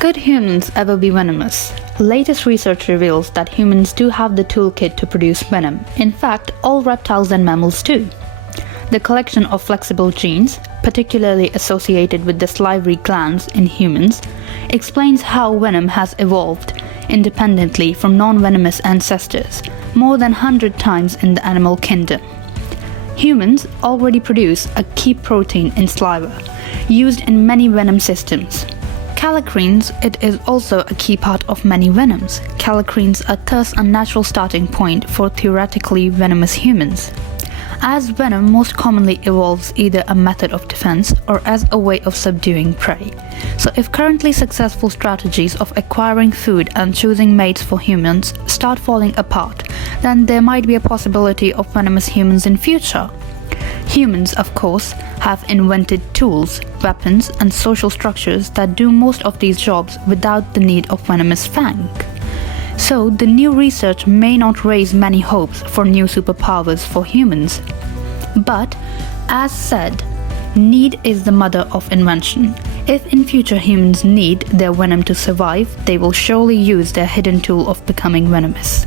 Could humans ever be venomous? Latest research reveals that humans do have the toolkit to produce venom. In fact, all reptiles and mammals do. The collection of flexible genes, particularly associated with the salivary glands in humans, explains how venom has evolved independently from non-venomous ancestors more than 100 times in the animal kingdom. Humans already produce a key protein in saliva, used in many venom systems. Kallikreins, it is also a key part of many venoms. Kallikreins are thus a natural starting point for theoretically venomous humans. As venom most commonly evolves either a method of defense or as a way of subduing prey. So if currently successful strategies of acquiring food and choosing mates for humans start falling apart, then there might be a possibility of venomous humans in future. Humans, of course, have invented tools, weapons, and social structures that do most of these jobs without the need of venomous fang. So the new research may not raise many hopes for new superpowers for humans. But, as said, need is the mother of invention. If in future humans need their venom to survive, they will surely use their hidden tool of becoming venomous.